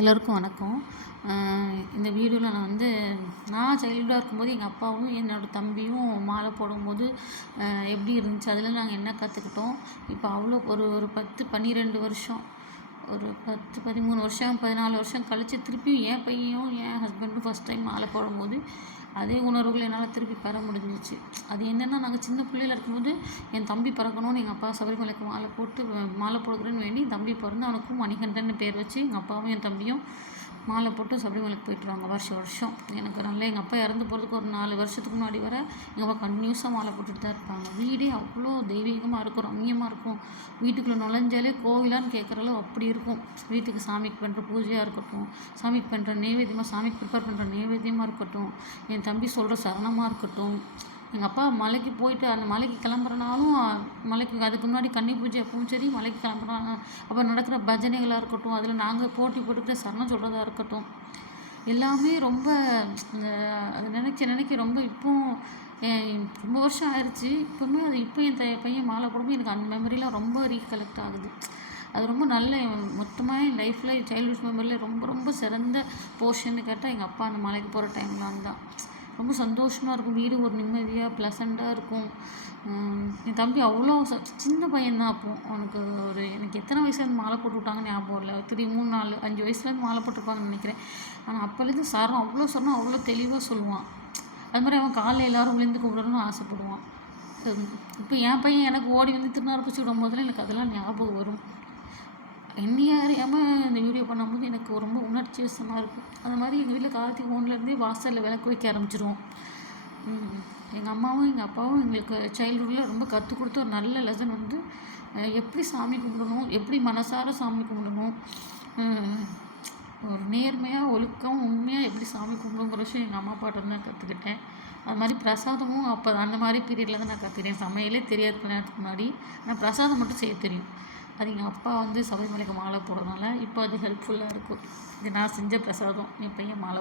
எல்லோருக்கும் வணக்கம். இந்த வீடியோவில் நான் சைல்டுஹுட்டாக இருக்கும்போது எங்கள் அப்பாவும் என்னோடய தம்பியும் மாலை போடும்போது எப்படி இருந்துச்சு, அதில் நாங்கள் என்ன கற்றுக்கிட்டோம். இப்போ அவ்வளோ ஒரு 10 12 வருஷம், ஒரு 10 13 வருஷம் 14 வருஷம் கழித்து திருப்பியும் என் பையனும் என் ஹஸ்பண்டும் ஃபஸ்ட் டைம் மாலை போடும்போது அதே உணர்வுகள் என்னால் திருப்பி பெற முடிஞ்சிச்சு. அது என்னென்னா, நாங்கள் சின்ன பிள்ளையில இருக்கும்போது என் தம்பி பிறக்கணும்னு எங்கள் அப்பா சபரிமலைக்கு மாலை போடுக்கிறேன்னு வேண்டி தம்பி பிறந்து அவனுக்கும் மணிகண்டன் பேர் வச்சு எங்கள் அப்பாவும் என் தம்பியும் மாலை போட்டு சபரிமலைக்கு போய்ட்டுருவாங்க வருஷம். எனக்கு நல்லா எங்கள் அப்பா இறந்து போகிறதுக்கு ஒரு 4 வருஷத்துக்கு முன்னாடி வர எங்கள் அப்பா கன்டினியூஸாக மாலை போட்டுட்டு தான் இருப்பாங்க. வீடே அவ்வளோ தெய்வீகமாக இருக்கும், ரம்மியமாக இருக்கும். வீட்டுக்குள்ளே நுழைஞ்சாலே கோவிலான்னு கேட்குற அப்படி இருக்கும். வீட்டுக்கு சாமிக்கு பண்ணுற பூஜையாக இருக்கட்டும், சாமிக்கு பண்ணுற நைவேத்தியமாக, சாமிக்கு ப்ரிப்பேர் பண்ணுற நைவேத்தியமாக இருக்கட்டும், என் தம்பி சொல்கிற சரணமாக இருக்கட்டும். எங்கள் அப்பா மலைக்கு போயிட்டு அந்த மலைக்கு கிளம்புறனாலும் மலைக்கு அதுக்கு முன்னாடி கன்னி பூஜை அப்பவும் சரி, மலைக்கு கிளம்புறாங்க அப்போ நடக்கிற பஜனைகளாக இருக்கட்டும், அதில் நாங்கள் போட்டி போட்டுக்கிட்ட சரணம் சொல்கிறதா இருக்கட்டும், எல்லாமே ரொம்ப அதை நினைக்க ரொம்ப ரொம்ப வருஷம் ஆயிடுச்சு. இப்போவுமே அது என் பையன் மாலை போடும்போது எனக்கு அந்த மெமரிலாம் ரொம்ப ரீகலெக்ட் ஆகுது. அது ரொம்ப நல்ல மொத்தமாக என் லைஃப்பில் சைல்ட்ஹுட் மெமரியில் ரொம்ப சிறந்த போர்ஷன்னு கேட்டால் எங்கள் அப்பா அந்த மலைக்கு போகிற டைம்லாம் தான். ரொம்ப சந்தோஷமாக இருக்கும். வீடு ஒரு நிம்மதியாக ப்ளசண்ட்டாக இருக்கும். என் தம்பி அவ்வளோ சின்ன பையன்தான். அவனுக்கு எனக்கு எத்தனை வயசுலேருந்து மாலை போட்டு விட்டாங்கன்னு ஞாபகம் இல்லை. 3 4 5 வயசுலேருந்து மாலை போட்டிருப்பாங்கன்னு நினைக்கிறேன். ஆனால் அப்போலேருந்து சரணம் அவ்வளோ தெளிவாக சொல்லுவான். அது மாதிரி அவன் காலையில் எல்லோரும் விழுந்து கூப்பிடணும்னு ஆசைப்படுவான். இப்போ என் பையன் எனக்கு ஓடி வந்து திருநாறு பிடிச்சி விடும்போதெல்லாம் எனக்கு அதெல்லாம் ஞாபகம் வரும். என்னையே அறியாமல் இந்த வீடியோ பண்ணும்போது எனக்கு ரொம்ப உணர்ச்சி வசமாக இருக்கும். அது மாதிரி எங்கள் வீட்டில் கார்த்திகை 1லேருந்தே வாசலில் விளக்கு வைக்க ஆரம்பிச்சிடுவோம். எங்கள் அம்மாவும் எங்கள் அப்பாவும் எங்களுக்கு சைல்டுஹுட்டில் ரொம்ப கற்றுக் கொடுத்த ஒரு நல்ல லெசன் எப்படி சாமி கும்பிடணும், எப்படி மனசார சாமி கும்பிடணும், ஒரு நேர்மையாக ஒழுக்கம் உண்மையாக எப்படி சாமி கும்பிடுங்கிற விஷயம் எங்கள் அம்மா அப்பாட்ட தான் கற்றுக்கிட்டேன். அது மாதிரி பிரசாதமும் அப்போ அந்த மாதிரி பீரியடில் தான் நான் கற்றுக்கிட்டேன். சமையலே தெரியாது கல்யாணத்துக்கு முன்னாடி, ஆனால் பிரசாதம் மட்டும் செய்ய தெரியும். அது எங்கள் அப்பா சபரிமலைக்கு மாலை போடுறதுனால இப்போ அது ஹெல்ப்ஃபுல்லாக இருக்கும். இது நான் செஞ்ச பிரசாதம் என் பையன் மாலை